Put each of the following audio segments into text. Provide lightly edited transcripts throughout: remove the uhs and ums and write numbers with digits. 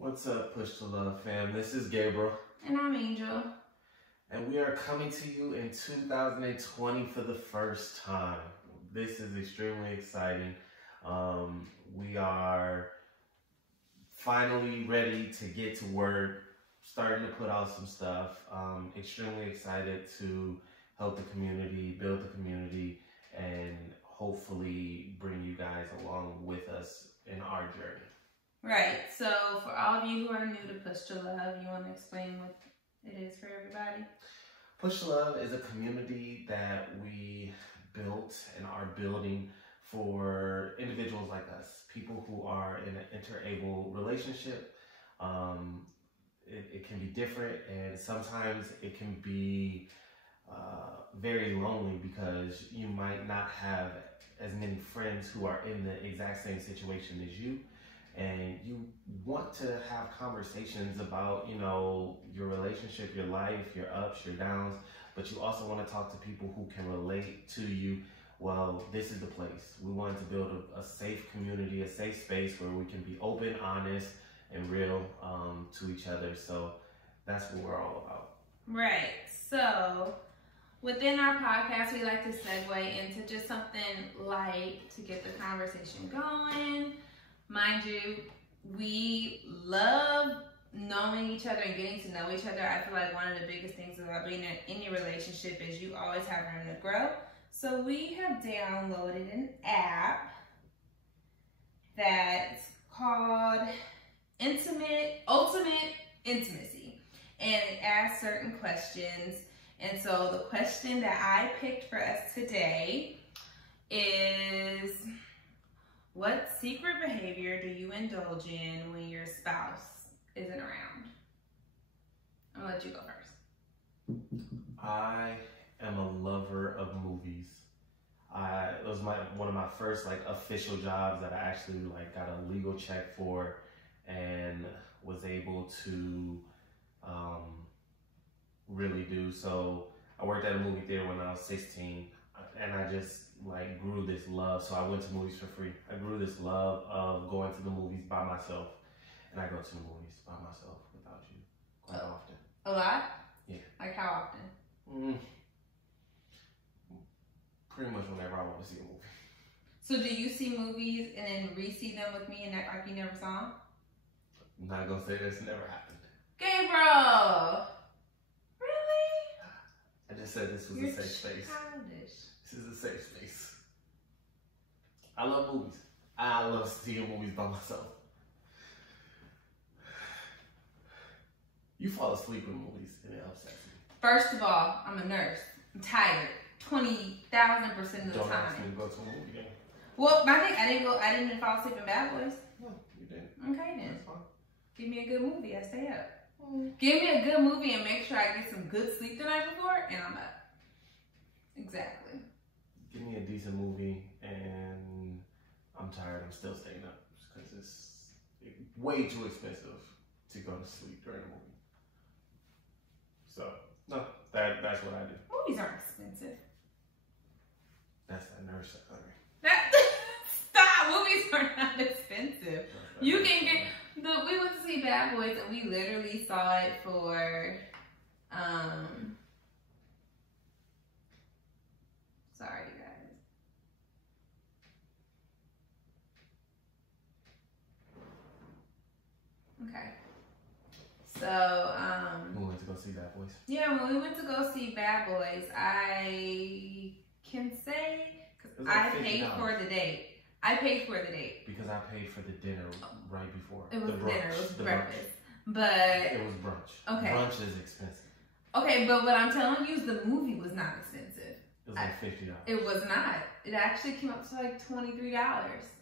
What's up, Push to Love fam? This is Gabriel. And I'm Angel. And we are coming to you in 2020 for the first time. This is extremely exciting. We are finally ready to get to work, starting to put out some stuff. Extremely excited to help the community, build the community, and hopefully bring you guys along with us in our journey. Right, so for all of you who are new to Push to Love, you want to explain what it is for everybody? Push to Love is a community that we built and are building for individuals like us, people who are in an interable relationship. It can be different, and sometimes it can be very lonely because you might not have as many friends who are in the exact same situation as you. And you want to have conversations about, you know, your relationship, your life, your ups, your downs, but you also want to talk to people who can relate to you. Well, this is the place. We wanted to build a safe community, a safe space where we can be open, honest, and real to each other. So that's what we're all about. Right. So within our podcast, we like to segue into just something light to get the conversation going. Mind you, we love knowing each other and getting to know each other. I feel like one of the biggest things about being in any relationship is you always have room to grow. So we have downloaded an app that's called Ultimate Intimacy. And it asks certain questions. And so the question that I picked for us today is, what secret behavior do you indulge in when your spouse isn't around? I'm gonna let you go first. I am a lover of movies. It was one of my first official jobs that I actually got a legal check for and was able to really do. So I worked at a movie theater when I was 16. And I just grew this love. So I went to movies for free. I grew this love of going to the movies by myself. And I go to the movies by myself without you quite often. A lot? Yeah. Like how often? Pretty much whenever I want to see a movie. So do you see movies and then re-see them with me and act like you never saw them? I'm not going to say this never happened. Gabriel! Really? I just said this was a safe space. Childish. This is a safe space. I love movies. I love seeing movies by myself. You fall asleep in movies and it upsets me. First of all, I'm a nurse. I'm tired. 20,000% of the Don't time. ask me to go to a movie game. Well, my thing, I didn't fall asleep in Bad Boys. No, you didn't. Okay then. That's fine. Give me a good movie, I stay up. Give me a good movie and make sure I get some good sleep the night before, and I'm up. Exactly. Give me a decent movie and I'm tired. I'm still staying up because it's way too expensive to go to sleep during a movie. So, no, that's what I do. Movies aren't expensive. That's that nurse. Stop! Movies are not expensive. You can get... We went to see Bad Boys and we literally saw it for... Sorry, you guys. Okay. So, We went to go see Bad Boys. yeah, when we went to go see Bad Boys, I can say, because I paid for the date. I paid for the date. Because I paid for the dinner right before. It was brunch, dinner, it was the breakfast. Brunch. But, It was brunch. okay. Brunch is expensive. Okay, but what I'm telling you is the movie was not expensive. It was like $50. It was not. It actually came up to like $23.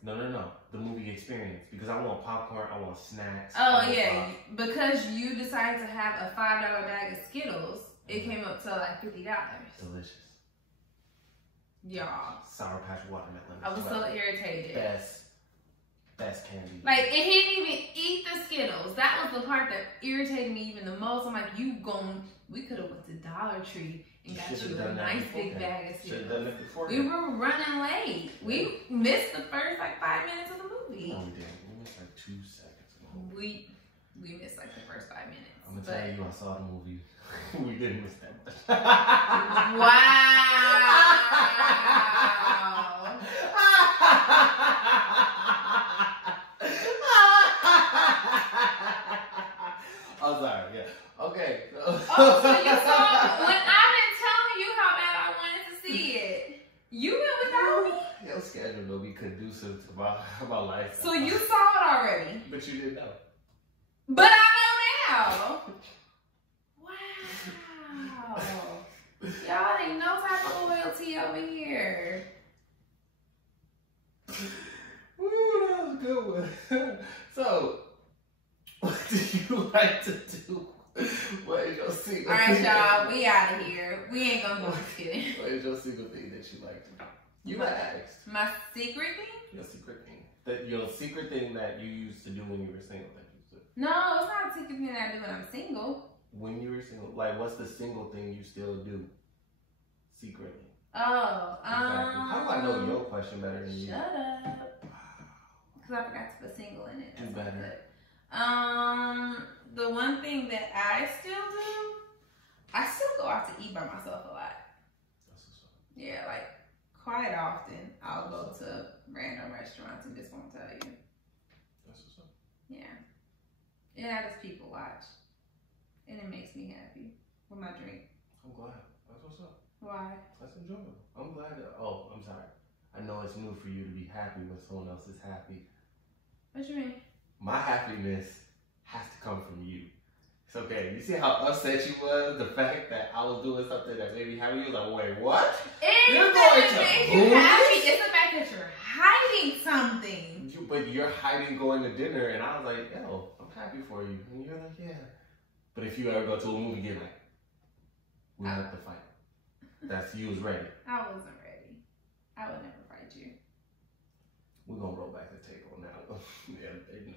No. The movie experience. Because I want popcorn, I want snacks. Oh yeah, because you decided to have a $5 bag of Skittles, it came up to like $50. Delicious. Y'all. Sour Patch watermelon. I was so irritated. Best candy. Like, he didn't even eat the Skittles. That was the part that irritated me even the most. I'm like, we could have went to Dollar Tree and got you a nice big bag of Skittles. We were running late. We missed the first 5 minutes of the movie. No, we didn't. We missed 2 seconds of the movie. like the first 5 minutes. I'm gonna tell you, I saw the movie. We didn't miss that much. Wow. I'm sorry, yeah. Okay. Oh, so you saw when I've been telling you how bad I wanted to see it. You went without me? Your schedule don't be conducive to my life. So you saw it already. But you didn't know. But I know now. Wow. Y'all ain't no type of loyalty over here. Ooh, that was a good one. So, what do you like to do? What is your secret? Alright, y'all, we out of here. We ain't gonna go kidding. What is your secret thing that you like to do? You got asked. My secret thing? Your secret thing. Your secret thing that you used to do when you were single that you used to. No, it's not a secret thing that I do when I'm single. When you were single, like what's the single thing you still do secretly? Oh, Exactly. How do I know your question better than you? Shut up. Because I forgot to put single in it. Do better. The one thing that I still do, I still go out to eat by myself a lot. That's what's up. Yeah, like quite often I'll go to random restaurants and just won't tell you. That's what's up. Yeah. And I just people watch. And it makes me happy with my drink. I'm glad. That's what's up. Why? That's enjoyable. I'm glad that, oh, I'm sorry. I know it's new for you to be happy when someone else is happy. What you mean? My happiness has to come from you. It's okay. You see how upset you was? The fact that I was doing something that made me happy? You was like, wait, what? You're going to makes you happy. It's the fact that you're hiding something. But you're hiding going to dinner, and I was like, yo, I'm happy for you. And you're like, yeah. But if you ever go to a movie, get like, we have to fight. That's you was ready. I wasn't ready. I would never fight you. We're gonna roll back the tape on that one. Yeah,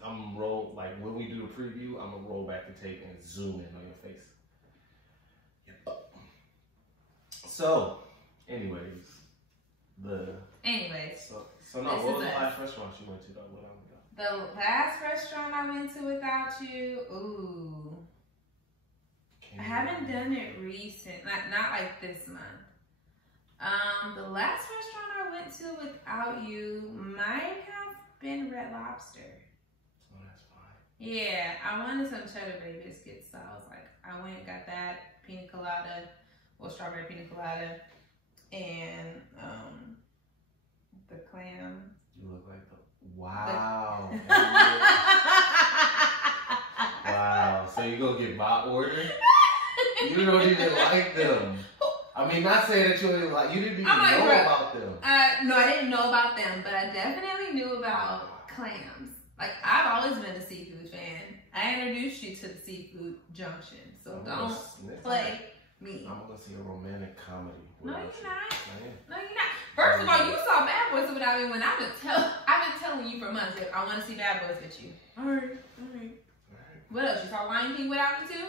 I'm gonna roll, like when we do the preview, I'm gonna roll back the tape and zoom in on your face. Yep. So, anyways, so no, This what was is the us. last restaurant you went to though? The last restaurant I went to without you, ooh. I haven't done it recent, not like this month. The last restaurant I went to without you might have been Red Lobster. Oh, that's fine. Yeah, I wanted some Cheddar Bay biscuits, so I was like, I went and got that pina colada, well, strawberry pina colada, and the clam. You look like the wow. Wow. So you go get my order? You don't even like them. I mean, not saying that you didn't like. You didn't even know about them. No, I didn't know about them, but I definitely knew about clams. Like, I've always been a seafood fan. I introduced you to the seafood junction, so don't play me. I'm gonna see a romantic comedy. No, you're not. I No, you're not. First of all, you saw Bad Boys without me when I've been telling you for months that I want to see Bad Boys with you. All right. What else? You saw Lion King without me too?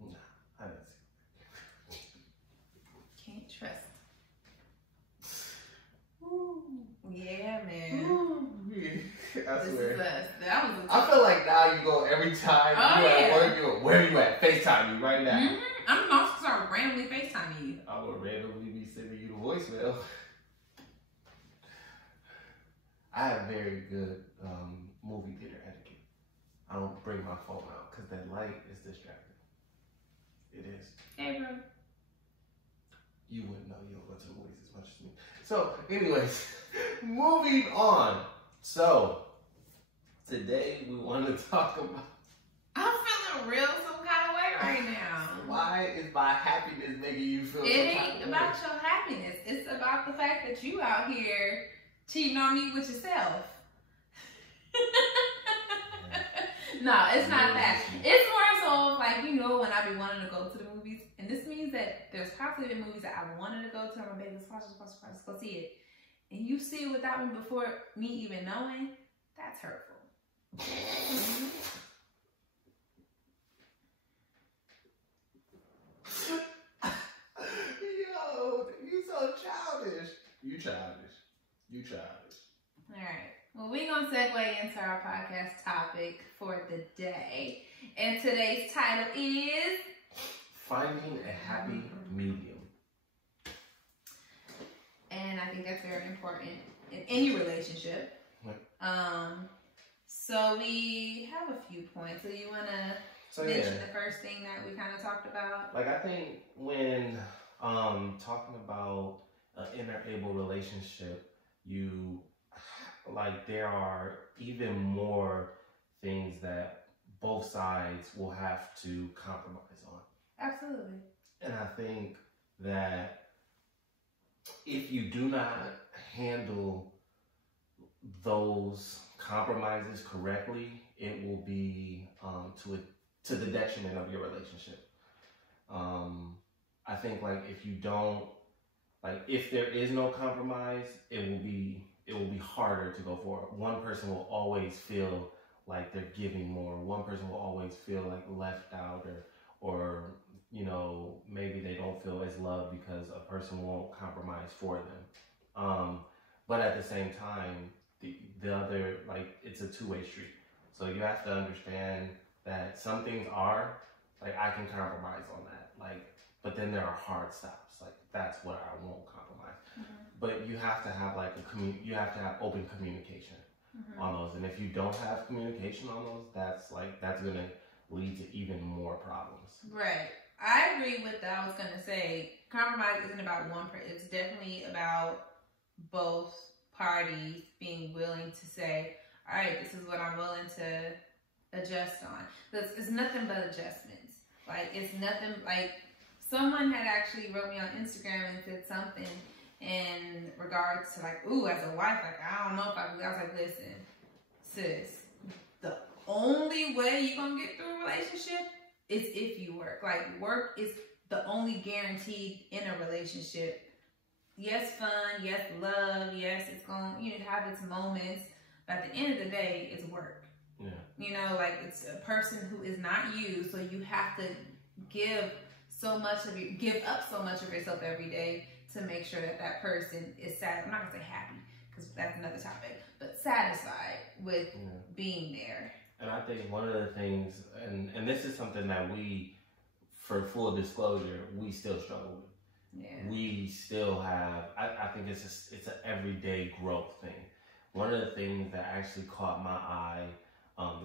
Nah, I didn't see. Can't trust. Ooh. Yeah, man. Ooh, I This swear. is us. That was a I feel like now you go every time you at work, you go, where you at? FaceTime you right now. Mm-hmm. I'm going to start randomly FaceTiming you. I will randomly be sending you the voicemail. I have very good movie theater etiquette. I don't bring my phone out because that light is distracting. It is. Hey, bro. You wouldn't know. You don't go to the movies as much as me. So, anyways, moving on. So, today we want to talk about. I'm feeling real some kind of way right now. Why is my happiness making you feel? It ain't about your happiness. It's about the fact that you out here cheating on me with yourself. No, it's not that. It's more so like, you know, when I be wanting to go to the movies, and this means that there's possibly been movies that I wanted to go to. I'm like, baby, let's watch, let's go see it. And you see it without me before me even knowing, that's hurtful. Yo, you so childish. You childish. All right. Well, we're going to segue into our podcast topic for the day. And today's title is Finding a Happy Medium. And I think that's very important in any relationship. So we have a few points. So you want to mention the first thing that we kind of talked about? Like, I think when talking about an inner-able relationship, there are even more things that both sides will have to compromise on. Absolutely. And I think that if you do not handle those compromises correctly, it will be to the detriment of your relationship. I think if there is no compromise, it will be harder to go forward. One person will always feel like they're giving more. One person will always feel like left out, or maybe they don't feel as loved because a person won't compromise for them. But at the same time, the other, it's a two-way street. So you have to understand that some things are, I can compromise on that. But then there are hard stops. That's what I won't compromise. Mm-hmm. But you have to have you have to have open communication on those. And if you don't have communication on those, that's going to lead to even more problems. Right. I agree with that. I was going to say compromise isn't about one person. It's definitely about both parties being willing to say, all right, this is what I'm willing to adjust on. It's nothing but adjustments. It's nothing someone had actually wrote me on Instagram and said something in regards to as a wife, I don't know if I was like, listen, sis, the only way you're going to get through a relationship is if you work. Work is the only guaranteed in a relationship. Yes, fun, yes, love, yes, it's going to have its moments, but at the end of the day, it's work. Yeah. It's a person who is not you, so you have to give up so much of yourself every day to make sure that person is I'm not gonna say happy, because that's another topic, but satisfied with being there. And I think one of the things, and this is something that we, for full disclosure, we still struggle with. Yeah. We still have, I think it's an everyday growth thing. One of the things that actually caught my eye,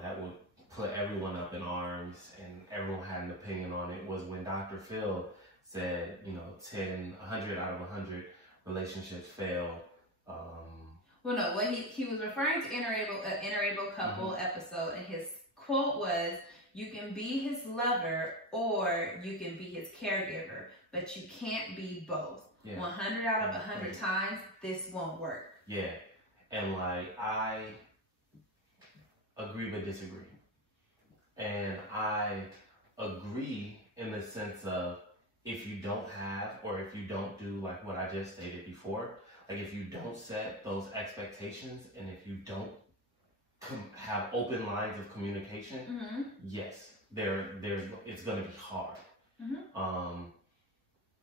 that would put everyone up in arms and everyone had an opinion on it, was when Dr. Phil said, 100 out of 100 relationships fail. Well, no, what he was referring to interable couple episode, and his quote was, you can be his lover or you can be his caregiver, but you can't be both. Yeah. 100 out of 100 times, this won't work. Yeah. And I agree but disagree. And I agree in the sense of, if you don't have, or if you don't do what I just stated before, if you don't set those expectations, and if you don't have open lines of communication, yes, it's going to be hard.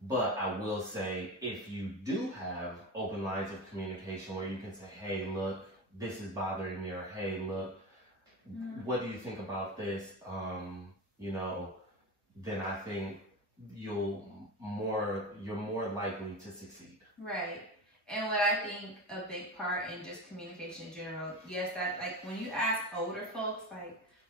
But I will say, if you do have open lines of communication where you can say, hey, look, this is bothering me, or hey, look, what do you think about this? Then I think you're more likely to succeed. Right. And what I think a big part in just communication in general, yes, that when you ask older folks,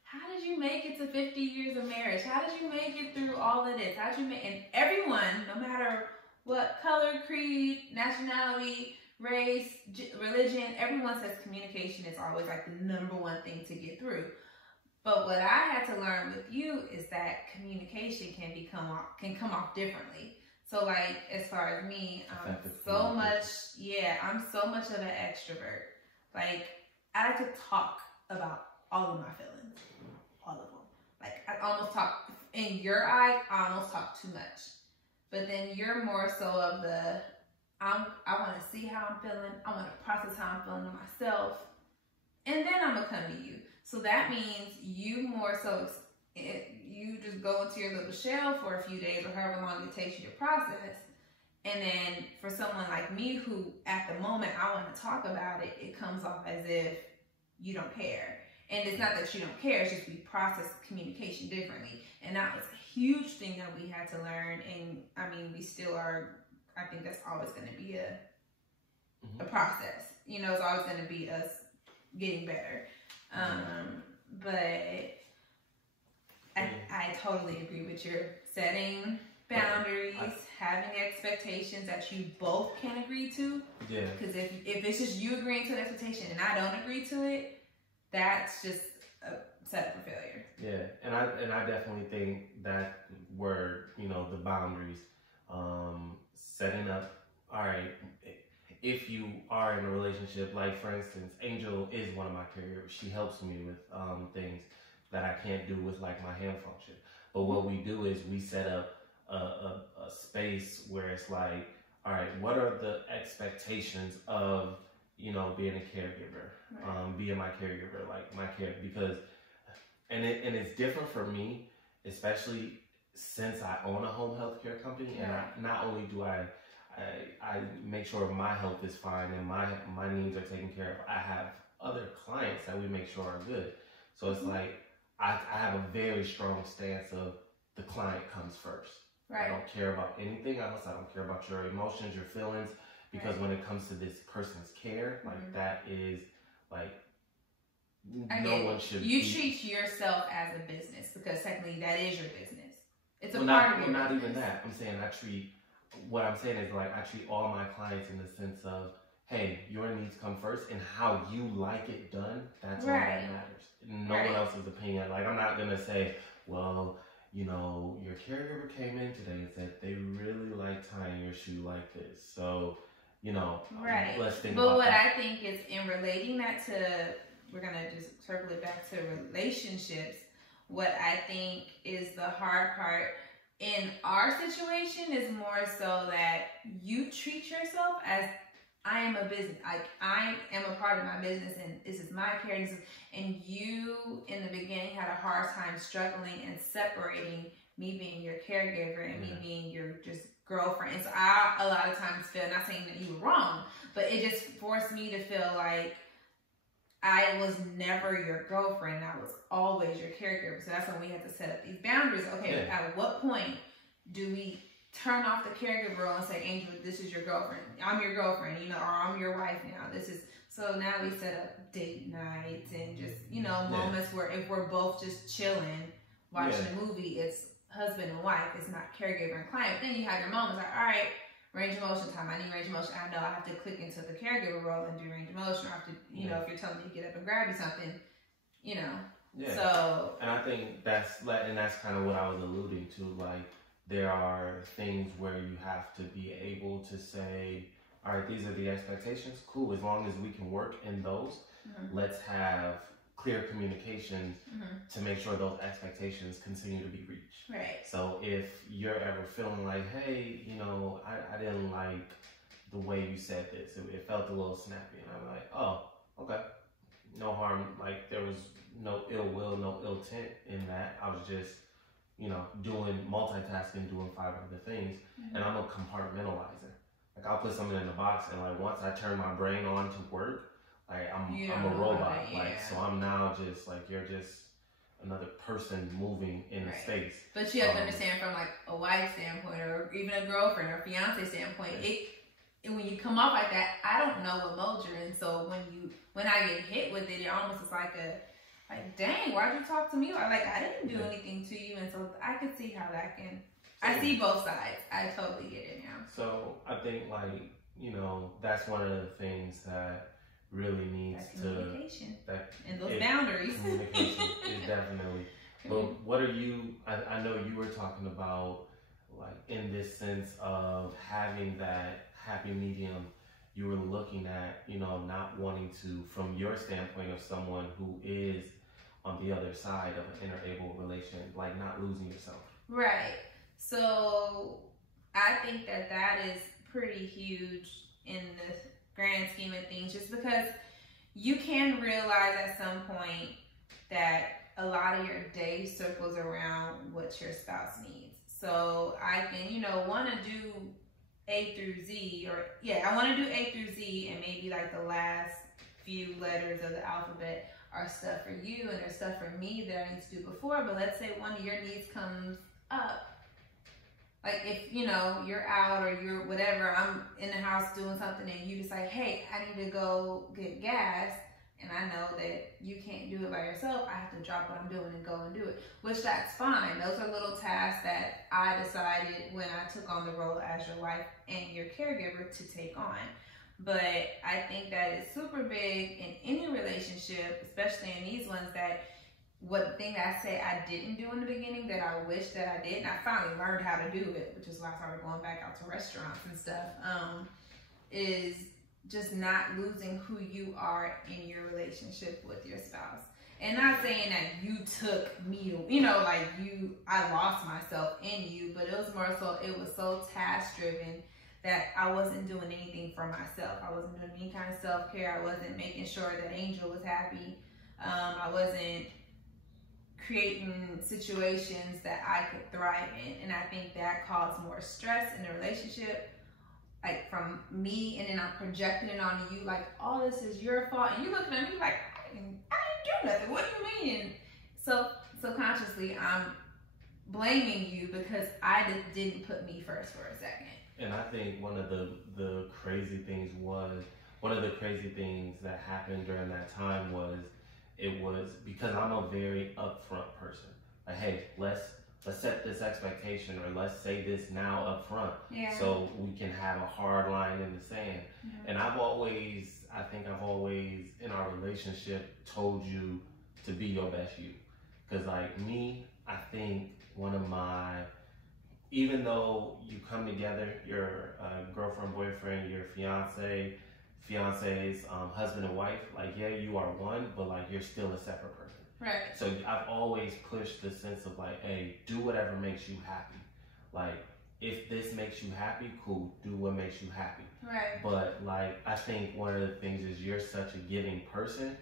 how did you make it to 50 years of marriage? How did you make it through all of this? How did you make, and everyone, no matter what color, creed, nationality, race, religion, everyone says communication is always the number one thing to get through. But what I had to learn with you is that communication can come off differently. So as far as me, I'm so much of an extrovert. I like to talk about all of my feelings, all of them. I almost talk, in your eyes, I almost talk too much. But then you're more so of the, I want to see how I'm feeling. I want to process how I'm feeling to myself. And then I'm going to come to you. So that means you more so, you just go into your little shell for a few days or however long it takes you to process. And then for someone like me who at the moment I want to talk about it, it comes off as if you don't care. And it's not that you don't care, it's just we process communication differently. And that was a huge thing that we had to learn. And I mean, we still are, I think that's always going to be a process. You know, it's always going to be us getting better. But I totally agree with your setting boundaries, having expectations that you both can agree to. Yeah. Because if it's just you agreeing to an expectation and I don't agree to it, that's just a setup for failure. Yeah, and I definitely think that were, you know, the boundaries, setting up. All right, if you are in a relationship, like for instance, Angel is one of my caregivers. She helps me with things that I can't do with like my hand function. But what we do is we set up a space where it's like, all right, what are the expectations of, you know, being a caregiver, being my caregiver, like my care, because, and it's different for me, especially since I own a home health care company, and not only do I make sure my health is fine and my needs are taken care of, I have other clients that we make sure are good. So it's like, I have a very strong stance of the client comes first. I don't care about anything else. I don't care about your emotions, your feelings. Because when it comes to this person's care, like that is like no one should. You treat yourself as a business because technically that is your business. It's a part of your business. Not even that. I'm saying what I'm saying is like I treat all my clients in the sense of, hey, your needs come first and how you like it done, that's all that matters. No one else's opinion. Like I'm not gonna say, well, you know, your caregiver came in today and said they really like tying your shoe like this. So, you know, let's think about that. But what I think is in relating that to, we're going to just circle it back to relationships. What I think is the hard part in our situation is more so that you treat yourself as I am a business. I am a part of my business and this is my care. And you, in the beginning, had a hard time struggling and separating me being your caregiver and me being your just girlfriend. And so I, a lot of times feel, not saying that you were wrong, but it just forced me to feel like I was never your girlfriend. I was always your caregiver. So that's when we had to set up these boundaries. Okay, at what point do we turn off the caregiver role and say, Angel, this is your girlfriend. I'm your girlfriend, you know, or I'm your wife now. So now we set up date nights and just, you know, moments where if we're both just chilling, watching a movie, it's husband and wife, it's not caregiver and client. Then you have your moments like, all right, range of motion time. I need range of motion. I know I have to click into the caregiver role and do range of motion. Or I have to, you know, if you're telling me to get up and grab you something, you know. Yeah. So. And I think that's kind of what I was alluding to. Like, there are things where you have to be able to say, all right, these are the expectations. Cool. As long as we can work in those, let's have clear communications to make sure those expectations continue to be reached. Right. So if you're ever feeling like, hey, you know, I didn't like the way you said this. It felt a little snappy. And I'm like, oh, okay. No harm. Like, there was no ill will, no ill intent in that. I was just, you know, multitasking, doing 5 other things. And I'm a compartmentalizer. Like, I'll put something in the box, and like once I turn my brain on to work, like I'm a robot. Like, so I'm now just like, you're just another person moving in the space. But you have to understand from like a wife standpoint, or even a girlfriend or fiance standpoint, when you come off like that, I don't know what mode you're in. So when I get hit with it, it almost is like dang, why'd you talk to me? Or like, I didn't do anything to you. And so I could see how that can. I see both sides. I totally get it now. So I think, like, you know, that's one of the things that really needs communication. And those boundaries. Communication is definitely. But what are you, I know you were talking about, like, in this sense of having that happy medium, you were looking at, you know, not wanting to, from your standpoint of someone who is on the other side of an interable relation, like not losing yourself. Right. So I think that is pretty huge in the grand scheme of things, just because you can realize at some point that a lot of your day circles around what your spouse needs. So I can, you know, want to do A through Z, or I want to do A through Z, and maybe like the last few letters of the alphabet are stuff for you, and there's stuff for me that I need to do before. But let's say one of your needs comes up. Like if, you know, you're out or you're whatever, I'm in the house doing something and you decide, hey, I need to go get gas, and I know that you can't do it by yourself, I have to drop what I'm doing and go and do it, which that's fine. Those are little tasks that I decided when I took on the role as your wife and your caregiver to take on. But I think that is super big in any relationship, especially in these ones, that what thing that I say I didn't do in the beginning that I wish that I did, and I finally learned how to do it, which is why I started going back out to restaurants and stuff, is just not losing who you are in your relationship with your spouse. And not saying that you took me, you know, like I lost myself in you, but it was more so, it was so task driven that I wasn't doing anything for myself. I wasn't doing any kind of self-care. I wasn't making sure that Angel was happy. I wasn't creating situations that I could thrive in. And I think that caused more stress in the relationship, like from me, and then I'm projecting it onto you, like, oh, this is your fault. And you looking at me like, I didn't do nothing. What do you mean? And so subconsciously, I'm blaming you because I didn't put me first for a second. And I think one of the crazy things that happened during that time was, it was because I'm a very upfront person. Like, hey, let's set this expectation, or let's say this now up front, so we can have a hard line in the sand. And I think I've always in our relationship told you to be your best you. Because like me, I think one of my, even though you come together, your girlfriend, boyfriend, your fiance's husband and wife, like, yeah, you are one, but like you're still a separate person. Right. So I've always pushed the sense of like, hey, do whatever makes you happy. Like, if this makes you happy, cool, do what makes you happy. Right. But like, I think one of the things is you're such a giving person,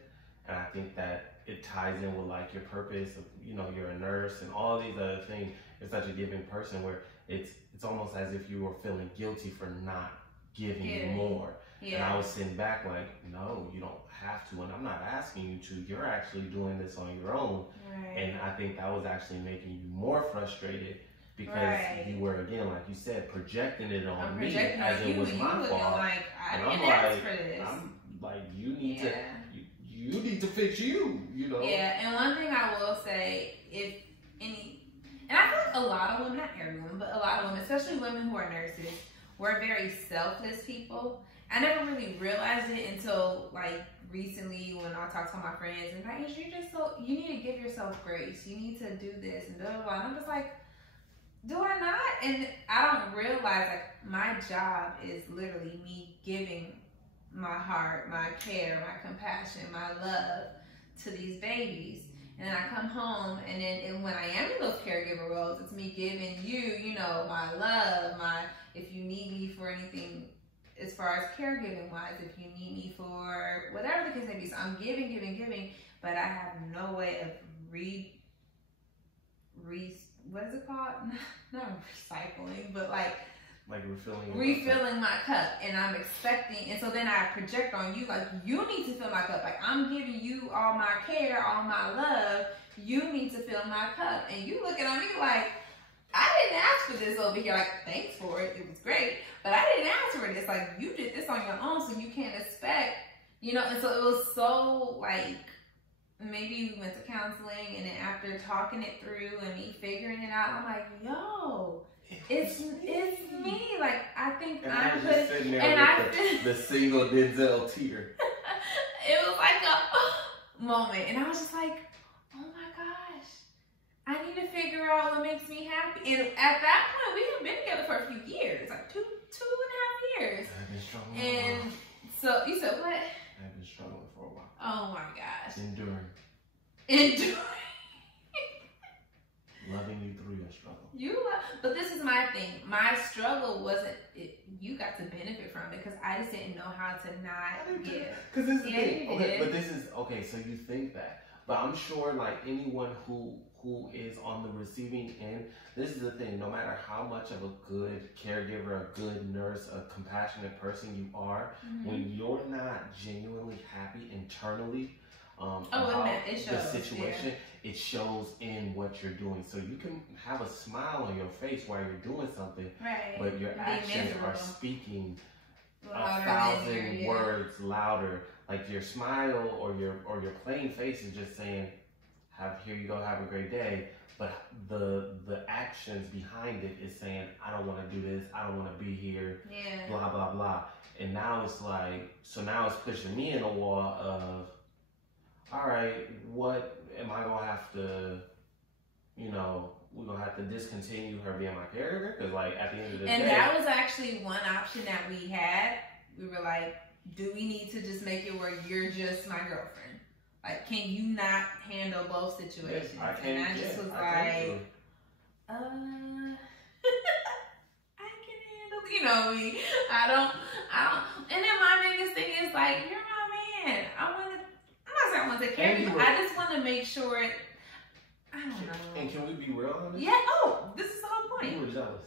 and I think that it ties in with like your purpose of, you know, you're a nurse and all these other things. You're such a giving person where it's almost as if you were feeling guilty for not giving more. Yeah. And I was sitting back like, no, you don't have to, and I'm not asking you to. You're actually doing this on your own. Right. And I think that was actually making you more frustrated because you were, again, like you said, projecting it on me as it was my fault. Like, and I'm like, you need to, you need to fix you know? Yeah, and one thing I will say, and I feel like a lot of women, not everyone, but a lot of women, especially women who are nurses, we're very selfless people. I never really realized it until like recently when I talk to my friends and like, you need to give yourself grace. You need to do this and blah, blah, blah. And I'm just like, do I not? And I don't realize like my job is literally me giving my heart, my care, my compassion, my love to these babies. And then I come home, and then when I am in those caregiver roles, it's me giving you, you know, my love, if you need me for anything as far as caregiving wise, if you need me for whatever the case may be. So I'm giving, but I have no way of what is it called? Not recycling, but like refilling my cup. And I'm expecting, and so then I project on you, like, you need to fill my cup. Like, I'm giving you all my care, all my love. You need to fill my cup. And you looking at me like, I didn't ask for this over here. Like, thanks for it. It was great. But I didn't ask for this. Like, you did this on your own, so you can't expect, you know. And so it was so, like, maybe we went to counseling, and then after talking it through and me figuring it out, I'm like, yo, it's me. Like, I think I'm sitting there with the single Denzel tear. It was like a moment, and I was just like, oh my gosh, I need to figure out what makes me happy. And at that point, we had been together for a few years, like two and a half years. I've been struggling for a while. So you said what? I've been struggling for a while. Oh my gosh. Enduring. Loving you through your struggle. But this is my thing. My struggle wasn't, you got to benefit from it because I just didn't know how to not give. Because this is the thing. Okay, but this is, okay, so you think that. But I'm sure, like anyone who is on the receiving end, this is the thing. No matter how much of a good caregiver, a good nurse, a compassionate person you are, when you're not genuinely happy internally about it shows, the situation, it shows in what you're doing. So you can have a smile on your face while you're doing something, right, but your actions are speaking louder 1,000 words louder. Like your smile or your plain face is just saying, here you go, have a great day. But the actions behind it is saying, I don't want to do this, I don't want to be here, blah blah blah. And now it's like, so now it's pushing me in a wall of, all right, what am I gonna have to, we're gonna have to discontinue her being my caregiver? Because like at the end of the day, and that was actually one option that we had. We were like, do we need to just make it where you're just my girlfriend? Like, can you not handle both situations? Yes, I can, and I just was like, I can handle, me. I don't. And then my biggest thing is like, you're my man. I'm not saying I want to take care of you. I just want to make sure. I don't know. And can we be real on this? Yeah. Oh, this is the whole point. You were jealous.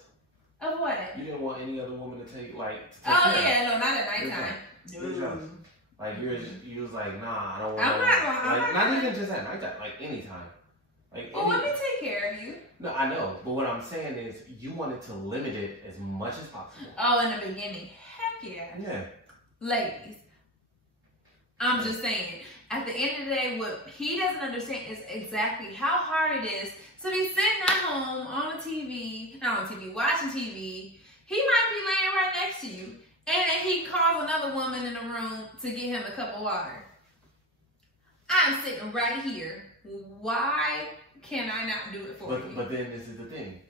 Of what? You didn't want any other woman to take care no, not at nighttime. You're jealous. Like you was like, nah, I don't want. I'm not not even just at nighttime, like anytime. Like, let me take care of you. No, I know, but what I'm saying is, you wanted to limit it as much as possible. Oh, in the beginning, heck yeah. Yeah. Ladies, I'm just saying. At the end of the day, what he doesn't understand is exactly how hard it is to be sitting at home on TV, watching TV. He might be laying right next to you, and then he calls another woman in the room to get him a cup of water. I'm sitting right here. Why can I not do it for you? But then this is the thing.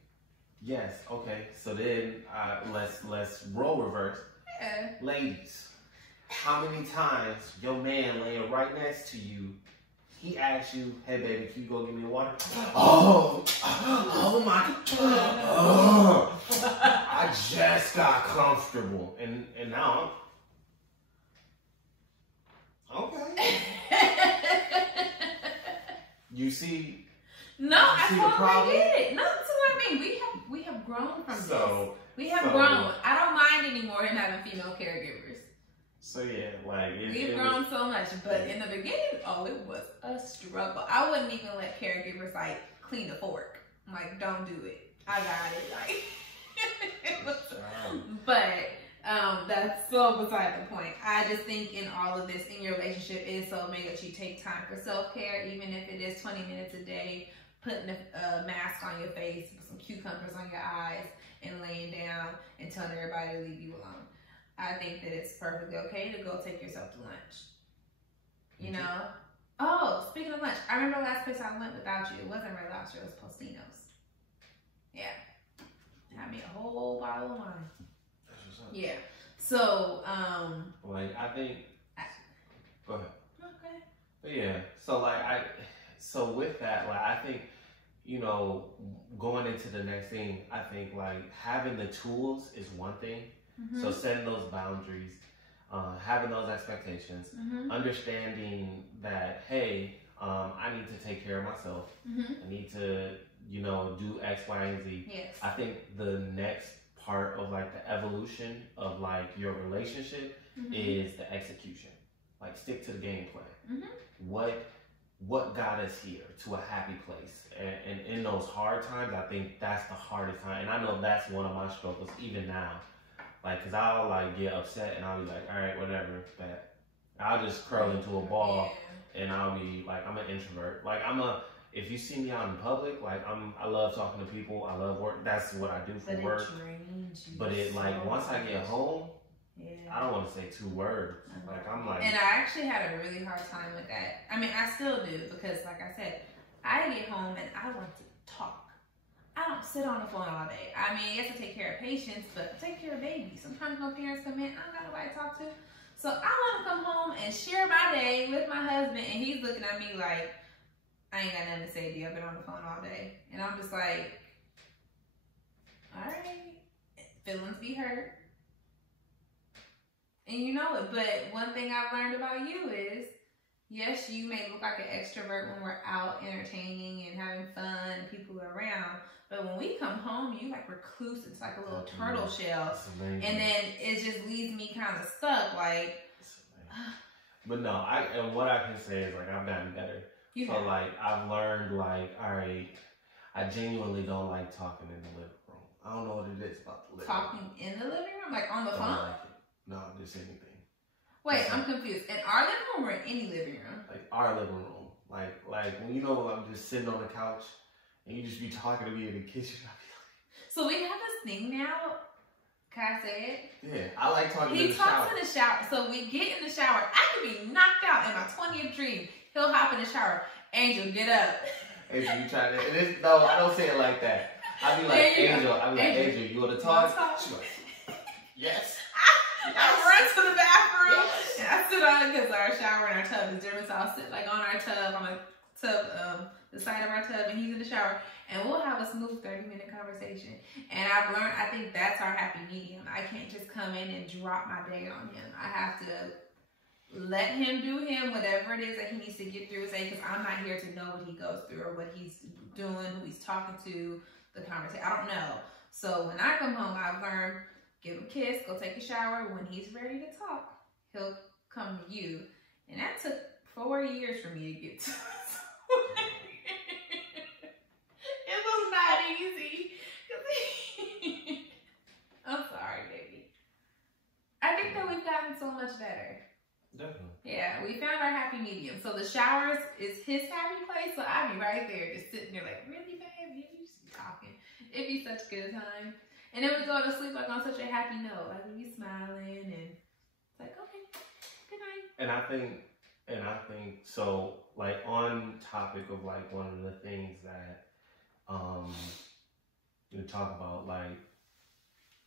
Yes, okay. So then let's role reverse. Yeah. Ladies, how many times your man laying right next to you, he asks you, hey baby, can you go get me a water? Oh my, I just got comfortable. And now I'm, okay. You see? No, I totally get it. No, that's what I mean. We have grown from this. We have grown. I don't mind anymore him having female caregivers. So yeah, like we've grown so much, but in the beginning, it was a struggle. I wouldn't even let caregivers like clean the fork. I'm like, don't do it. I got it. Like, but that's so beside the point. I just think in all of this, in your relationship, it is so amazing that you take time for self-care, even if it is 20 minutes a day, putting a mask on your face, some cucumbers on your eyes, and laying down and telling everybody to leave you alone. I think that it's perfectly okay to go take yourself to lunch. You know? Oh, speaking of lunch, I remember the last place I went without you. It wasn't Red Lobster, it was Postino's. Yeah. Had me a whole bottle of wine. That's what's up. Yeah. So, like, I think, go ahead. Okay. But yeah, so with that, like, I think, going into the next thing, I think, like, having the tools is one thing. Mm-hmm. So setting those boundaries, having those expectations, understanding that, hey, I need to take care of myself. I need to, do X, Y, and Z. Yes. I think the next part of like the evolution of like your relationship is the execution. Like, stick to the game plan. What got us here to a happy place? And in those hard times, I think that's the hardest time. And I know that's one of my struggles even now. Like, cause I'll like get upset and I'll be like, all right, whatever. But I'll just curl into a ball and I'll be like, I'm an introvert. Like, if you see me out in public, like I love talking to people. I love work. That's what I do for work. But it like, once I get home, I don't want to say 2 words. Like, I'm like. And I actually had a really hard time with that. I mean, I still do, because like I said, I get home and I want to talk. I don't sit on the phone all day. I mean, yes, I take care of patients, but I take care of babies. Sometimes my parents come in, I don't got nobody to talk to. So I want to come home and share my day with my husband, and he's looking at me like, I ain't got nothing to say to you. I've been on the phone all day. And I'm just like, all right, feelings be hurt. And you know it. But one thing I've learned about you is yes, you may look like an extrovert when we're out entertaining and having fun and people are around. But when we come home, you like recluse. It's like a little turtle shell. And then it just leaves me kind of stuck. Like, but no, and what I can say is like I've gotten better. So like I've learned like, all right, I genuinely don't like talking in the living room. I don't know what it is about the living room. Talking in the living room, like on the phone. Like it. No, just anything. Wait, I'm confused. In our living room or in any living room? Like our living room. Like when you know I'm just sitting on the couch and you just be talking to me in the kitchen. So we have this thing now. Can I say it? Yeah, I like talking in the shower. He talks in the shower. So we get in the shower. I could be knocked out in my 20th dream. He'll hop in the shower. Angel, get up. Angel, you trying to... No, I don't say it like that. I be like, Angel, you want to talk? She's like, yes. I run to the bathroom. Yes. And I sit on because our shower and our tub is different. So I'll sit like on our tub, on a tub, the side of our tub, and he's in the shower. And we'll have a smooth 30-minute conversation. And I've learned, I think that's our happy medium. I can't just come in and drop my day on him. I have to let him do him, whatever it is that he needs to get through his day, because I'm not here to know what he goes through or what he's doing, who he's talking to, the conversation. I don't know. So when I come home, I've learned, give him a kiss, go take a shower. When he's ready to talk, he'll come to you. And that took 4 years for me to get to. It was not easy. I'm sorry, baby. I think that we've gotten so much better. Definitely. Yeah, we found our happy medium. So the showers is his happy place. So I'd be right there just sitting there like, really, babe? You just be talking. It'd be such a good time. And then we go to sleep like on such a happy note. Like we'd be smiling and it's like, okay, good night. And I think so like on topic of like one of the things that you talk about, like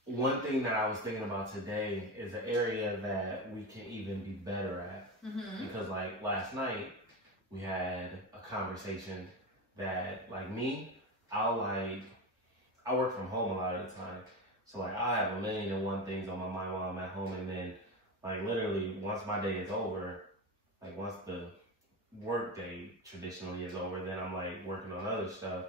one thing that I was thinking about today is an area that we can even be better at. Mm-hmm. Because like last night we had a conversation that like me, I work from home a lot of the time. So like I have 1,000,001 things on my mind while I'm at home, and then like literally once my day is over, like once the work day traditionally is over, then I'm like working on other stuff.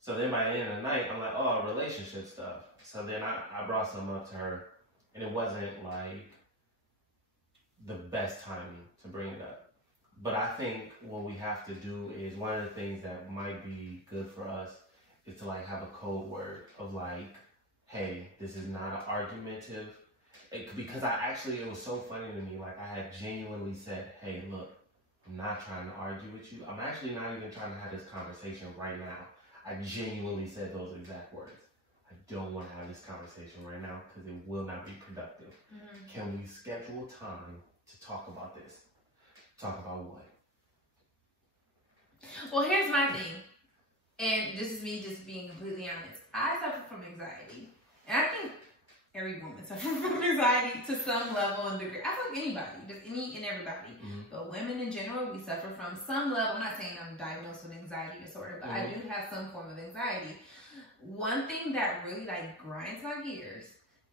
So then by the end of the night, I'm like, oh, relationship stuff. So then I brought some up to her, and it wasn't like the best timing to bring it up. But I think what we have to do is, one of the things that might be good for us is to like have a code word of like, hey, this is not an argumentative. Because it was so funny to me. Like I had genuinely said, hey, look, I'm not trying to argue with you. I'm actually not even trying to have this conversation right now. I genuinely said those exact words. I don't want to have this conversation right now because it will not be productive. Mm-hmm. Can we schedule time to talk about this? Talk about what? Well, here's my thing. And this is me just being completely honest. I suffer from anxiety. And I think every woman suffers from anxiety to some level and degree. I think anybody, just any and everybody. Mm-hmm. But women in general, we suffer from some level. I'm not saying I'm diagnosed with anxiety disorder, but I do have some form of anxiety. One thing that really like grinds my gears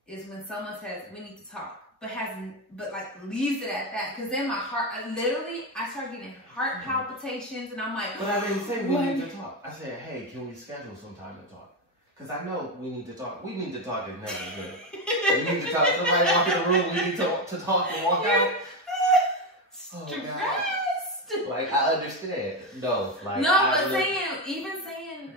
is when someone says, we need to talk, but like leaves it at that. Because then my heart, I start getting heart palpitations and I'm like, but I didn't say we need to talk. I said, hey, can we schedule some time to talk? Because I know we need to talk. We need to talk is never good. We need to talk. Somebody walk in the room, we need to talk and walk out. Oh, God. Like, I understand. No, like. No, but even saying,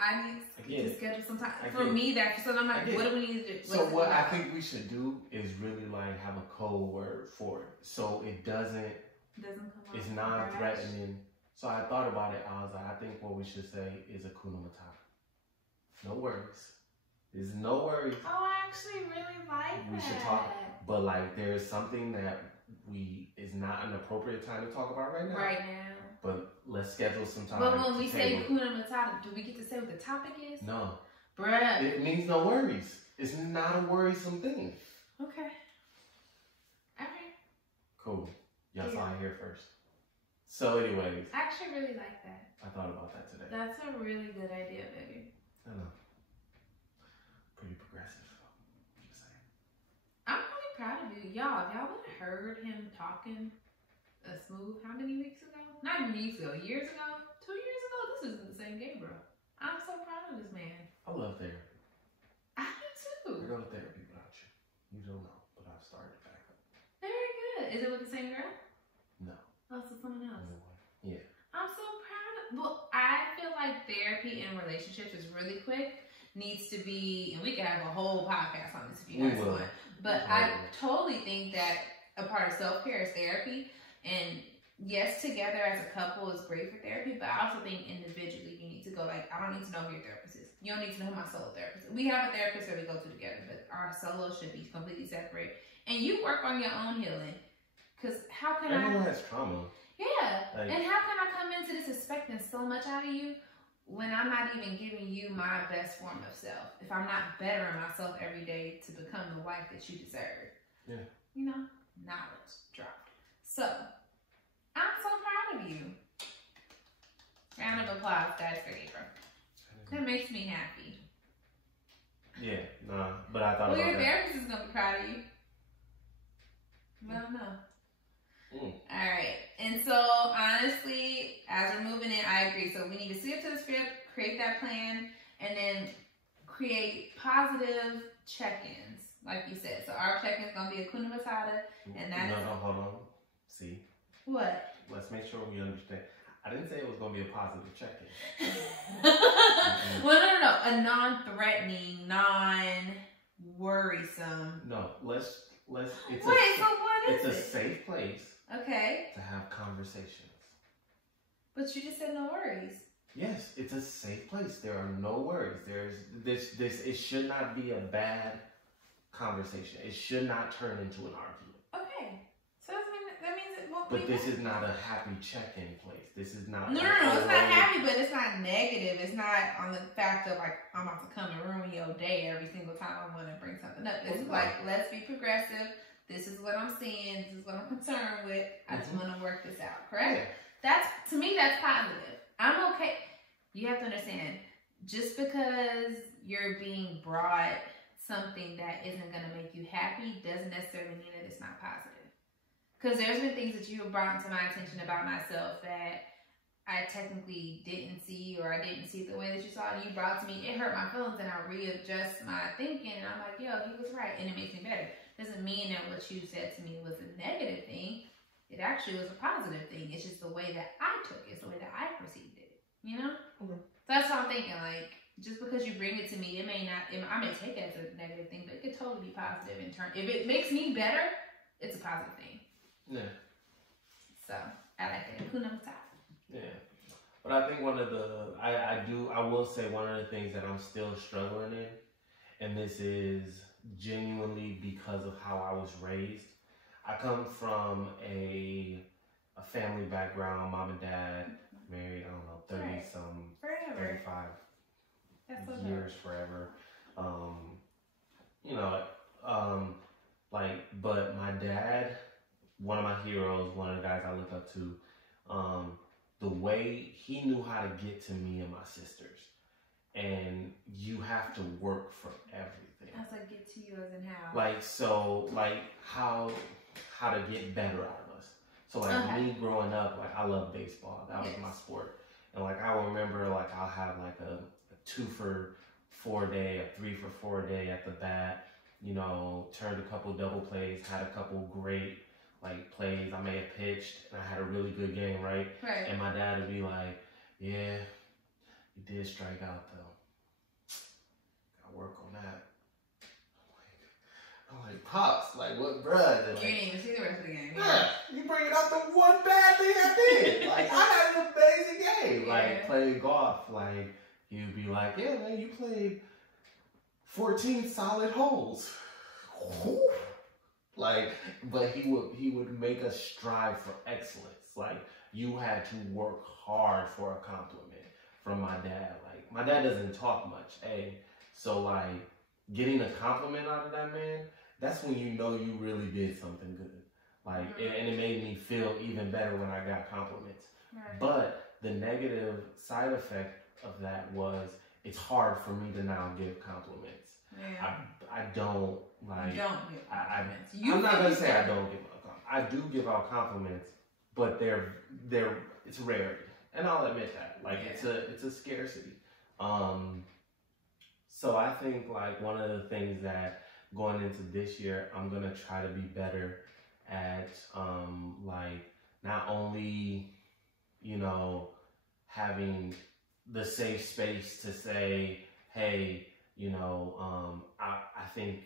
I need to schedule some time. For me, so I'm like, what do we need to do? So what I think we should do is really like have a code word for it. So it doesn't come out. It's non-threatening. So I thought about it. I was like, I think what we should say is Hakuna Matata. No worries. There's no worries. Oh, I actually really like we should talk. But like there is something that is not an appropriate time to talk about right now. Right now. But let's schedule some time. But when we say Hakuna Matata, do we get to say what the topic is? No. Bruh. It means no worries. It's not a worrisome thing. Okay. Alright. Cool. Y'all saw it here first. So anyways. I actually really like that. I thought about that today. That's a really good idea, baby. I know. Pretty progressive. Just saying. I'm really proud of you. Y'all would have heard him talking a smooth, how many weeks ago? Not even weeks ago, years ago? 2 years ago? This isn't the same Gabriel. I'm so proud of this man. I love therapy. I do too. I go to therapy without you. You don't know, but I've started back up. Very good. Is it with the same girl? No. Oh, so someone else. Yeah. I'm so proud of. Well, I feel like therapy in relationships is really quick. Needs to be, and we can have a whole podcast on this if you guys want. But I totally think that a part of self-care is therapy. And yes, together as a couple is great for therapy, but I also think individually you need to go like, I don't need to know who your therapist is. You don't need to know who my solo therapist is. We have a therapist that we go to together, but our solo should be completely separate. And you work on your own healing. Because how can Everyone has trauma. Yeah. Like, and how can I come into this expecting so much out of you when I'm not even giving you my best form of self? If I'm not bettering myself every day to become the wife that you deserve. Yeah. You know, knowledge dropped. So, I'm so proud of you. Round of applause, guys, for April. That makes me happy. Yeah, nah, but I thought well, about your therapist is going to be proud of you. Well, no. Alright, and so honestly, as we're moving in, I agree. So we need to see up to the script, create that plan, and then create positive check-ins, like you said. So our check-in is going to be a Kuna Matata, and that No, hold on. See? What? Let's make sure we understand. I didn't say it was going to be a positive check-in. Well, no. A non-threatening, non-worrisome. No, let's. So what is it? It's a safe place. Okay. To have conversations. But you just said no worries. Yes, it's a safe place. There are no worries. There's this. It should not be a bad conversation. It should not turn into an argument. Okay. So that means it won't. But this is not a happy check-in place. This is not. No. It's not happy, but it's not negative. It's not on the fact of like I'm about to come and ruin your day every single time I want to bring something up. It's like let's be progressive. This is what I'm seeing. This is what I'm concerned with. I just want to work this out. Correct? Yeah. That's, to me, that's positive. I'm okay. You have to understand, just because you're being brought something that isn't going to make you happy doesn't necessarily mean that it's not positive. Because there's been things that you have brought to my attention about myself that I technically didn't see, or I didn't see it the way that you saw it. You brought to me, it hurt my feelings, and I readjust my thinking, and I'm like, yo, he was right, and it makes me better. Doesn't mean that what you said to me was a negative thing. It actually was a positive thing. It's just the way that I took it. It's the way that I perceived it. You know? Okay. So that's what I'm thinking. Like, just because you bring it to me, it may not, I may take it as a negative thing, but it could totally be positive in turn. If it makes me better, it's a positive thing. Yeah. So, I like it. Kuna Matata. Yeah. But I think one of the, I will say one of the things that I'm still struggling in, and this is genuinely because of how I was raised. I come from a family background, mom and dad, married, I don't know, 30-some, 35 years, forever. But my dad, one of my heroes, one of the guys I look up to, the way he knew how to get to me and my sisters. And you have to work for everything. I was like, get to you as in how? How to get better out of us. So me growing up, I love baseball. That was my sport. And I remember I'll have a 2-for-4 day, a 3-for-4 day at the bat, turned a couple double plays, had a couple great plays. I may have pitched and I had a really good game, right? And my dad would be like, yeah, you did strike out though. Gotta work on that. I'm like, Pops, what, bruh? You didn't even see the rest of the game. Yeah, you bringing up the one bad thing I did. I had an amazing game. Playing golf. He would be like, yeah, man, you played 14 solid holes. But he would make us strive for excellence. You had to work hard for a compliment from my dad. My dad doesn't talk much, so getting a compliment out of that man, that's when you know you really did something good. And it made me feel even better when I got compliments. Right. But the negative side effect of that was it's hard for me to now give compliments. Yeah. I don't You don't give compliments. I'm not gonna say I don't give out compliments. I do give out compliments, but it's rarity, and I'll admit that. Like it's a scarcity. So I think like one of the things that going into this year, I'm gonna try to be better at like not only, you know, having the safe space to say, hey, you know, I think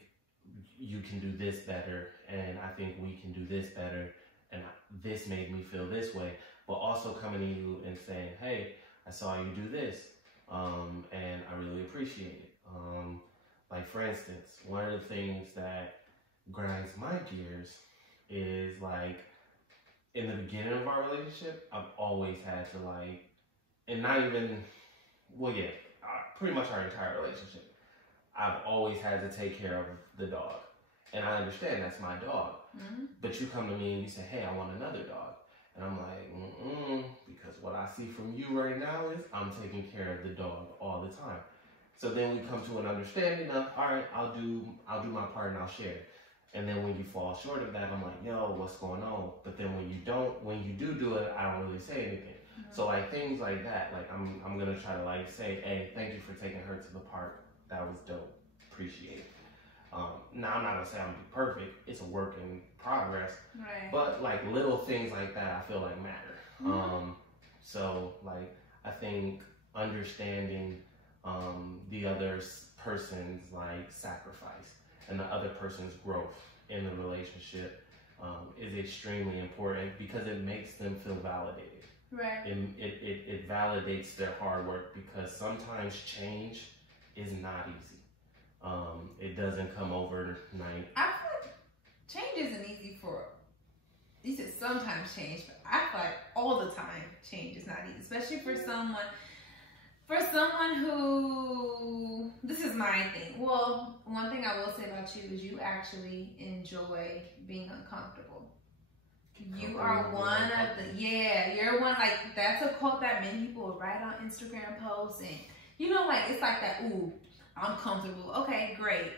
you can do this better, and I think we can do this better, and this made me feel this way, but also coming to you and saying, hey, I saw you do this, and I really appreciate it. Like for instance, one of the things that grinds my gears is like in the beginning of our relationship, I've always had to like, and not even, well, yeah, pretty much our entire relationship, I've always had to take care of the dog. And I understand that's my dog. Mm-hmm. But you come to me and you say, hey, I want another dog. And I'm like, because what I see from you right now is I'm taking care of the dog all the time. So then we come to an understanding of, all right, I'll do my part and I'll share. And then when you fall short of that, I'm like, yo, what's going on? But then when you do it, I don't really say anything. Mm-hmm. So like things like that, like I'm gonna try to like say, hey, thank you for taking her to the park. That was dope. Appreciate it. Now I'm not gonna say I'm perfect. It's a work in progress. Right. But like little things like that, I feel like matter. Mm-hmm. So like I think understanding the other person's like sacrifice and the other person's growth in the relationship is extremely important because it makes them feel validated. Right. It validates their hard work because sometimes change is not easy. It doesn't come overnight. I feel like change isn't easy for, you said sometimes change, but I feel like all the time change is not easy, especially for someone who, this is my thing. Well, one thing I will say about you is you actually enjoy being uncomfortable. You are one of the, you're one, like, that's a quote that many people write on Instagram posts, and, you know, like, it's like that, ooh, I'm comfortable. Okay, great.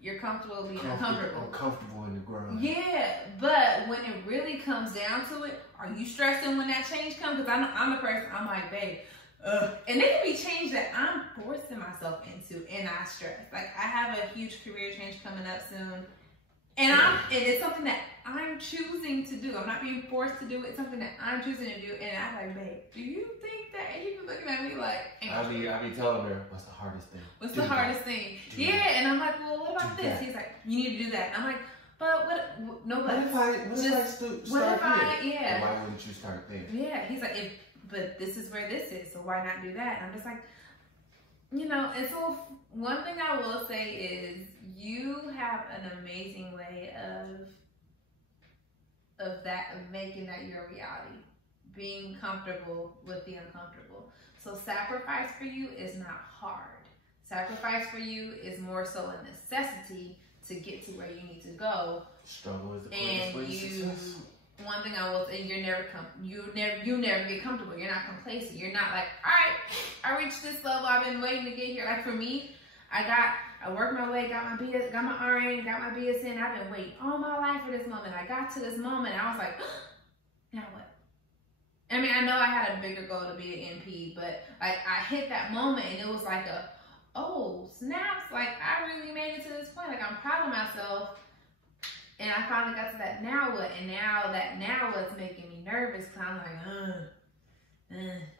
You're comfortable being uncomfortable. I'm comfortable in the ground. Yeah, but when it really comes down to it, are you stressing when that change comes? Because I'm the person, I'm like, babe, and there can be change that I'm forcing myself into, and I stress. Like, I have a huge career change coming up soon, and it's something that I'm choosing to do. I'm not being forced to do it. It's something that I'm choosing to do, and I'm like, babe, do you think that? And you be looking at me like, I be telling her, what's the hardest thing? What's the hardest thing? Yeah, and I'm like, well, what about this? He's like, you need to do that. I'm like, but what? No, but what if I start here? Yeah. Why wouldn't you start there? Yeah, he's like, but this is where this is, so why not do that? And I'm just like, you know, and so one thing I will say is you have an amazing way of making that your reality, being comfortable with the uncomfortable. So sacrifice for you is not hard. Sacrifice for you is more so a necessity to get to where you need to go. Struggle is the greatest way to success. One thing I will say, you never get comfortable. You're not complacent. You're not like, all right, I reached this level. I've been waiting to get here. Like for me, I worked my way, got my BS, got my RN, got my BSN. I've been waiting all my life for this moment. I got to this moment. I was like, now what? I mean, I know I had a bigger goal to be an MP, but like I hit that moment and it was like oh, snaps. Like I really made it to this point. Like I'm proud of myself. And I finally got to that now what, and now what's making me nervous because I'm like,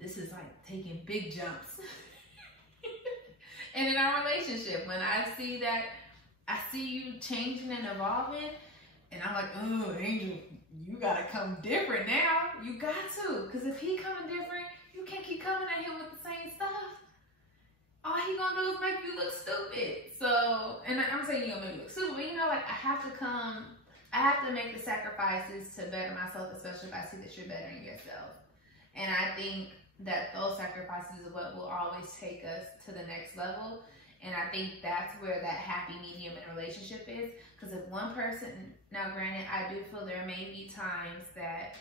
this is like taking big jumps. And in our relationship, when I see you changing and evolving, and I'm like, oh, Angel, you gotta come different now. You got to, because if he coming different, you can't keep coming at him with the same stuff. All he gonna do is make you look stupid. So, and I'm saying you gonna make me look stupid, but you know, like I have to make the sacrifices to better myself, especially if I see that you're bettering yourself. And I think that those sacrifices are what will always take us to the next level. And I think that's where that happy medium in a relationship is. Because if one person, now granted, I do feel there may be times that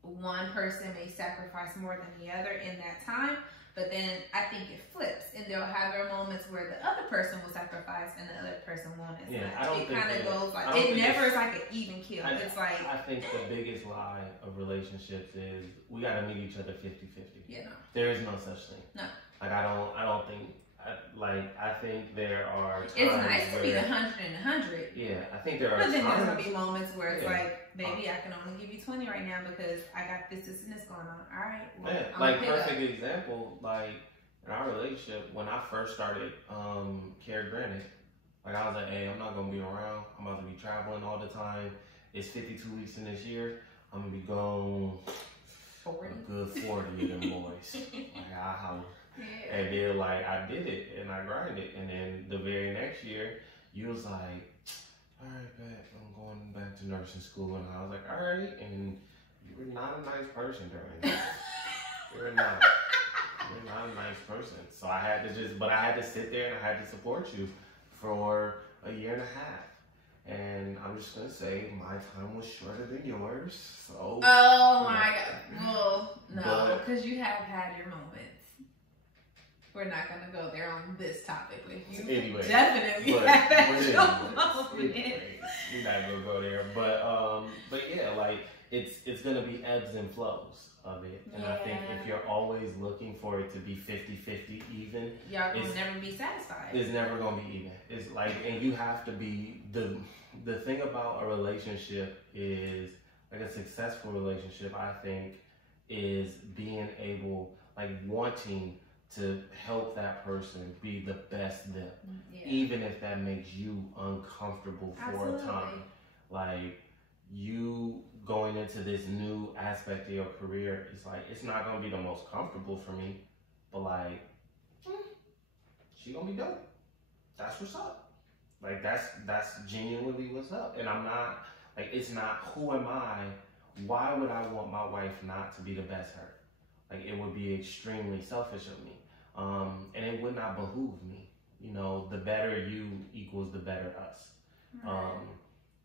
one person may sacrifice more than the other in that time. But then I think it flips, and they'll have their moments where the other person will sacrifice and the other person won't. Yeah, I don't it think kind of that, goes like it never is like an even kill. It's like I think the biggest lie of relationships is we gotta meet each other 50-50. Yeah, no. There is no such thing. No. Like I don't think. I think there are times it's nice to where, be 100 and 100. Yeah, I think there are But then times. there's gonna be moments where it's Yeah. like, baby, I can only give you 20 right now because I got this, and this going on. All right. Well, Yeah, I'm like gonna pick perfect up. example, like in our relationship, when I first started Care Granted, like I was like, hey, I'm not gonna be around. I'm about to be traveling all the time. It's 52 weeks in this year. I'm gonna be gone 40. a good 40 of them boys. Like I holler. Yeah. And then like I did it and I grinded, and then the very next year you was like, all right, bet I'm going back to nursing school, and I was like, all right, and you were not a nice person during that. You're not a nice person. So I had to sit there and I had to support you for a year and a half. And I'm just gonna say my time was shorter than yours. So Oh my God. Well, no, But- because you have had your moments. We're not gonna go there on this topic with you. Anyway, Definitely but have had anyways, your moments. we're not gonna go there. But yeah, like it's gonna be ebbs and flows of it. And I think if you're always looking for it to be 50-50 even, Y'all will never be satisfied. it's never gonna be even. It's like, and you have to be the thing about a relationship is, like a successful relationship, I think, is being able, like wanting to help that person be the best them, even if that makes you uncomfortable for a time. Like you going into this new aspect of your career, it's like it's not gonna be the most comfortable for me, but like she gonna be dope. That's what's up. Like that's genuinely what's up. And I'm not like, it's not who am I? Why would I want my wife not to be the best her? Like it would be extremely selfish of me. And it would not behoove me. You know, the better you equals the better us. Right.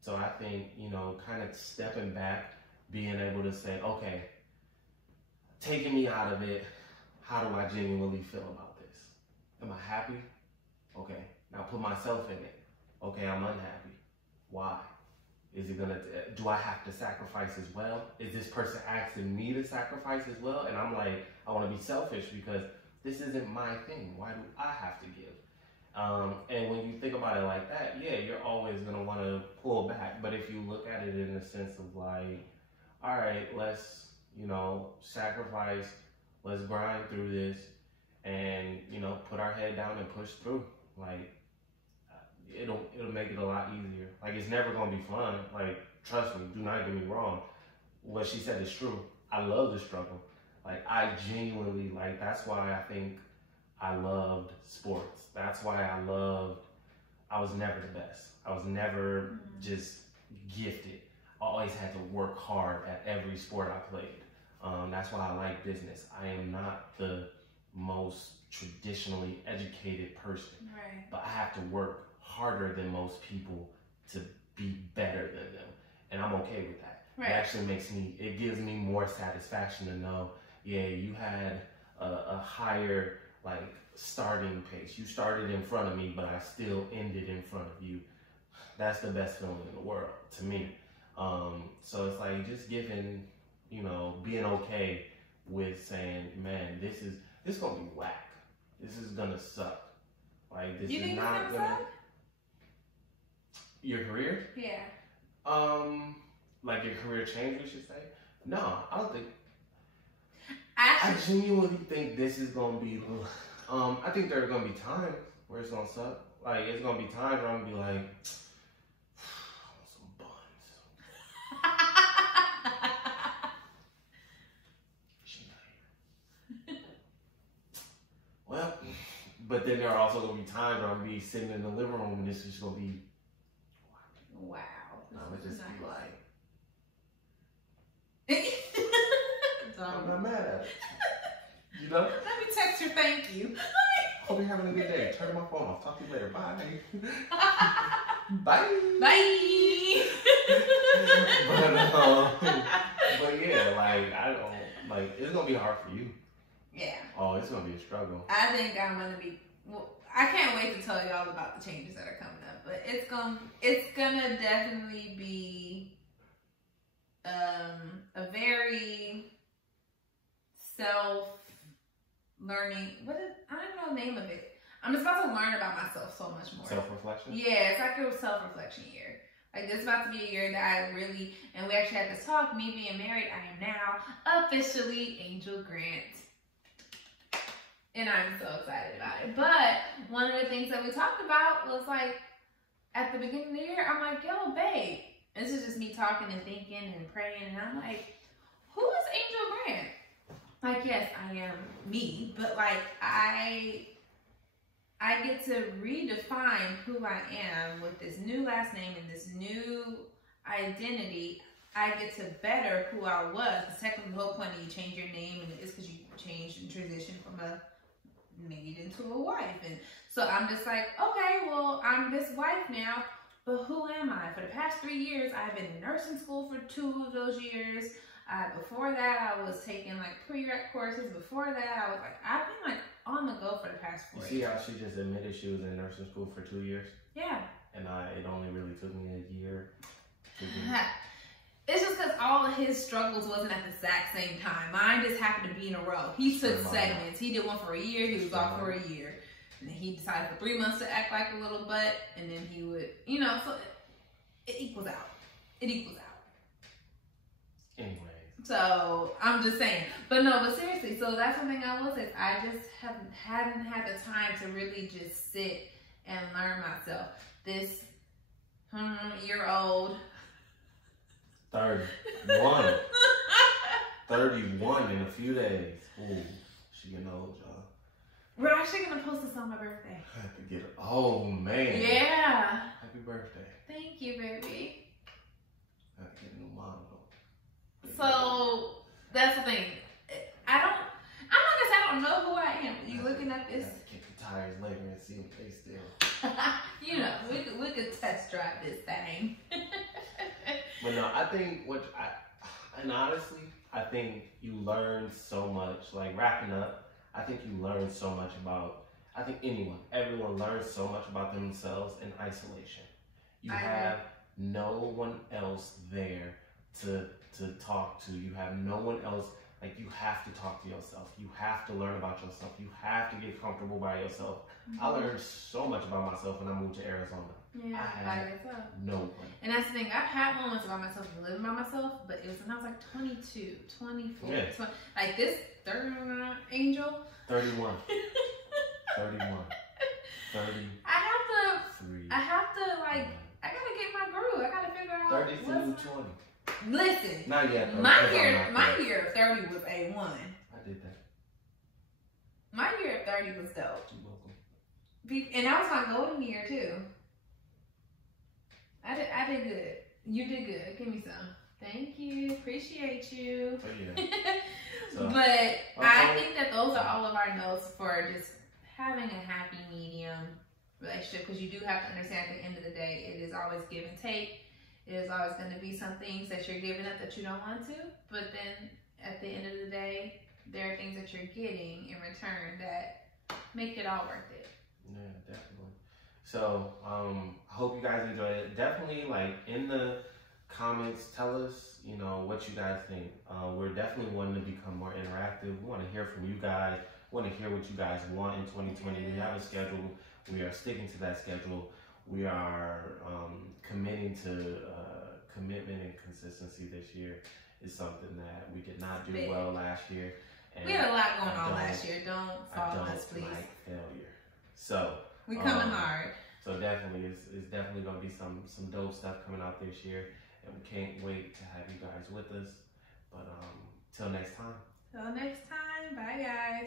So I think, you know, kind of stepping back, being able to say, okay, taking me out of it, how do I genuinely feel about this? Am I happy? Okay, now put myself in it. Okay, I'm unhappy. Why? Is it gonna, do I have to sacrifice as well? Is this person asking me to sacrifice as well? And I'm like, I wanna be selfish because this isn't my thing. Why do I have to give? And when you think about it like that, yeah, you're always gonna wanna pull back. But if you look at it in the sense of like, all right, let's, you know, sacrifice, let's grind through this and, you know, put our head down and push through. Like, it'll make it a lot easier. Like, it's never gonna be fun. Like, trust me, do not get me wrong. What she said is true. I love the struggle. Like, I genuinely, like, that's why I think I loved sports. That's why I was never the best. I was never just gifted. I always had to work hard at every sport I played. That's why I like business. I am not the most traditionally educated person, Right. but I have to work harder than most people to be better than them. And I'm okay with that. Right. It actually it gives me more satisfaction to know, yeah, you had a higher like starting pace. You started in front of me, but I still ended in front of you. That's the best feeling in the world to me. So it's like just giving, you know, being okay with saying, man, this is gonna be whack. This is gonna suck. Like this You is think not it's gonna suck? Your career? Yeah. Like your career change, we should say? No, I don't think. I I genuinely think this is gonna be. I think there are gonna be times where it's gonna suck. Like it's gonna be times where I'm gonna be like, I want some buns. She not here. Well, but then there are also gonna be times where I'm gonna be sitting in the living room and it's just gonna be. Wow. I'm gonna just be like. I'm Let not mad at it. You know? me text your thank you. Hope you're having a good day. Turn my phone off. Talk to you later. Bye. Bye. Bye. But yeah, like I don't like it's gonna be hard for you. Yeah. Oh, it's gonna be a struggle. I think I'm gonna be. Well, I can't wait to tell y'all about the changes that are coming up. But it's gonna definitely be a very self-learning. I don't know the name of it. I'm just about to learn about myself so much more. Self-reflection? Yeah, it's like a self-reflection year. Like, this is about to be a year that I really, and we actually had this talk, me being married, I am now officially Angel Grant. And I'm so excited about it. But one of the things that we talked about was like, at the beginning of the year, I'm like, yo, babe. And this is just me talking and thinking and praying. And I'm like, who is Angel Grant? Like, yes, I am me. But like, I get to redefine who I am with this new last name and this new identity. I get to better who I was. Because technically the whole point of you change your name and it's because you changed and transitioned from a maid into a wife. And so I'm just like, okay, well, I'm this wife now, but who am I? For the past 3 years, I've been in nursing school for 2 of those years. Before that, I was taking like prereq courses. Before that, I was like, I've been like on the go for the past 4 years. You see how she just admitted she was in nursing school for 2 years? Yeah. And it only really took me a year. It's just because all of his struggles wasn't at the exact same time. Mine just happened to be in a row. He took segments. He did one for a year. He was off for a year. And then he decided for 3 months to act like a little butt. And then he would, so it equals out. It equals out. Anyways. So I'm just saying. But seriously, so that's one thing I will say. I just hadn't had the time to really just sit and learn myself. This year-old 31. 31 in a few days. Ooh, she getting old, y'all. We're actually going to post this on my birthday. Happy to get it. Oh, man. Yeah. Happy birthday. Thank you, baby. I have to get a new model. So, that's the thing. I'm not going to say I don't know who I am. You looking at this? I have to kick the tires later and see if they still. we could test drive this thing. But no, I think and honestly, I think you learn so much, like wrapping up, I think you learn so much about, I think everyone learns so much about themselves in isolation. You have no one else there to talk to. You have no one else, like you have to talk to yourself. You have to learn about yourself. You have to get comfortable by yourself. Mm-hmm. I learned so much about myself when I moved to Arizona. Yeah, I had no one. And that's the thing. I've had moments about myself and living by myself, but it was when I was like 22, 24, 20, like this 31 Angel. 31. 31. 30. I have to like, I gotta get my groove. I gotta figure out 32, 20. Listen. Not yet. My year of 30 was A1. I did that. My year of 30 was dope. You're welcome. And that was my golden year too. I did good. You did good. Give me some. Thank you. Appreciate you. Oh, yeah. But I think that those are all of our notes for just having a happy medium relationship, because you do have to understand at the end of the day, it is always give and take. It is always going to be some things that you're giving up that you don't want to, but then at the end of the day, there are things that you're getting in return that make it all worth it. Yeah, definitely. So, I hope you guys enjoyed it. Definitely, like, in the comments, tell us, what you guys think. We're definitely wanting to become more interactive. We want to hear from you guys. We want to hear what you guys want in 2020. We have a schedule. We are sticking to that schedule. We are committing to commitment and consistency this year. Is something that we did not do well last year. And we had a lot going on last year. Don't follow us, please. I don't like failure. So we coming hard. So definitely, it's definitely going to be some dope stuff coming out this year, and we can't wait to have you guys with us. But till next time. Till next time. Bye, guys.